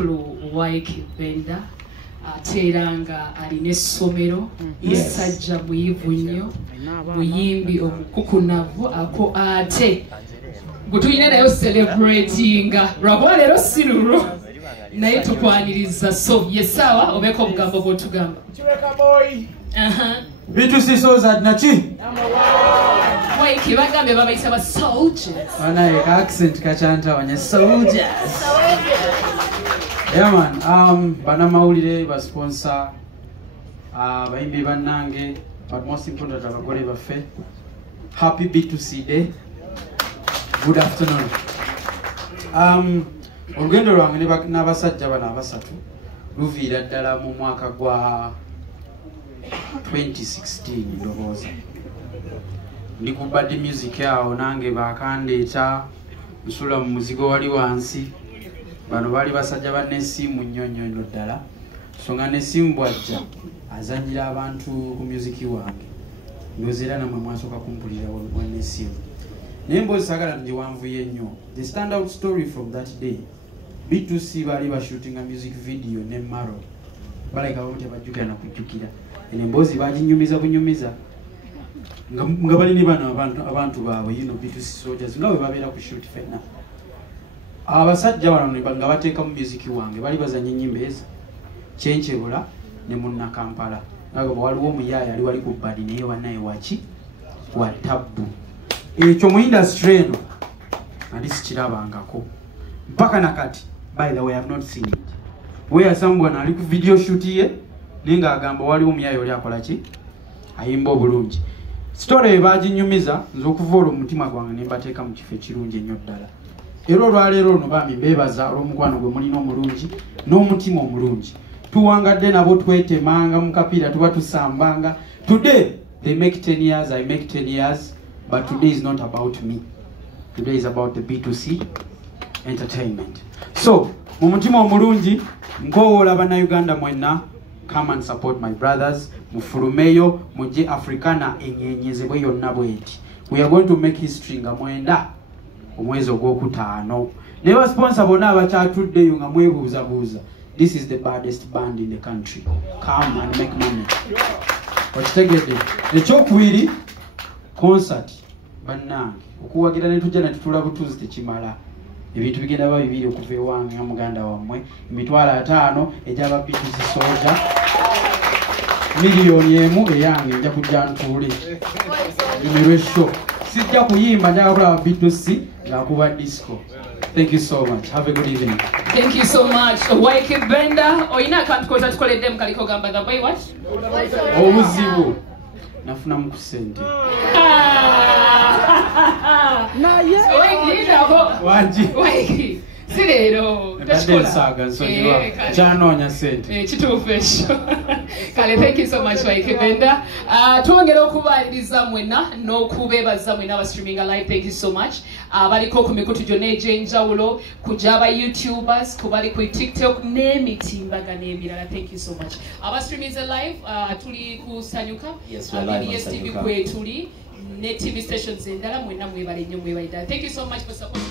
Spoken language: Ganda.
omukulu Waike Benda ateranga alina essomero musajja muyivu nnyo muyimbi omukukunavu ako ate butuyina nayo celebratinga lwakuba leero si lulwo naye tukwaniriza so yesaawa obeeko obugambo bwotugamba B2C Soulja naki Waike bagambe babayita ba soldiers naye ka accent kachantawanya soldiers. Yeah man, banamawulire ba sponsor bayimbi bannange, but most important abagole baffe. Happy B2C day. Good afternoon. Olugendo lwange n'abasajja bano abasatu luviira ddala mu mwaka gwa 2016 ndowooza. Ndi ku Bad Music awo nange bakandeeta nsula mu muzigo wali wansi. Bano bali basajja banne essimu nnyonnyo ino ddala. So nga n'essimu bwajja azanjira abantu ku music wange. Ndoza era namwe mwasooka kumpulira wanne essimu. Naye mboozi saagala ngiwanvuye nnyo. The standout story from that day. B2C bali bashootinga music video ne Maro. Balayika bamuti abajjukira na kujjukira. Eno emboozi baginyumiza bunyumiza. Nga balini bano abantu baabwe B2C Soldiers nga bwe babeera ku shoot fenna. Abasajja bano nga bateeka mu music wange bali bazanya ennyimba ezo Kyenkyebula ne Munna Kampala. Nago waliwo omuyaaya ali wali ku Badi naye wannaye waki wa Tabbu. Ekyo mu industry eno ali sikirabangako mpaka nakati. By the way, I have not seen it. Where someone ali ku video shoot ye ninga agamba waliwo omuyaaya oli akola ki ayimba obulungi. Story baginyumiza nze okuva omutima gwange ne mbateeka mu kifo ekirungi ennyo ddala. Era olwaleero luno bami beebaza olw'omukwano gwe mulina omulungi n'omutima omulungi. Tuwangadde nabo twetemanga mu kapiira tuba tusambanga. Today they make 10 years, I make 10 years, but today is not about me. Today is about the B2C entertainment. So mu mutima omulungi nkowoola bannayuganda mwenna, come and support my brothers. Mufulumeyo mujje Africana enyenyezebwe yonna bweti. We are going to make history nga mwenda omwezi ogwokutaano. Ne ba sponsor bonna abakyatuddeyo nga mwebuuzabuuza. This is the baddest band in the country. Come and make money. Okitegedde. Ekyokubiri concert bannange okuwagira ne tujja ne tutula butuuzi tekimala. Ebintu bigenda ba bibiri okuva ewange nga muganda wammwe. Emitwalo 5 egy'aba B2C Soldier. Miliyoni emu eyange nja kujja ntuule. Nyumirwe show. Sijja kuyimba njaga kulaba B2C ng'akuba disco. Thank you so much. Have a good evening. Thank you so much. Waike Benda oyina akantu koza tukoledde mu kaliko gamba the boy what? Obuzibu. Nafuna mu kusente. Na ye. Waike ndabo. Wanji. Waike. Sirero. Tashkola saga nsonyiwa. Kyanonya sente. Kituufu ekyo. Kale thank you so much Waike Benda. Twongera okubaliriza mwena n'okubeebaza mwena aba streaming live. Thank you so much. Baliko ku mikutu gyonna egy'enjawulo kuja aba YouTubers kubali ku TikTok n'emitimbagano emirala. Thank you so much. Aba streaming live tuli kusanyuka. Yes, we're live. BBS TV kwe tuli ne TV stations endala mwena mwebale nnyo mwebalida. Thank you so much for support.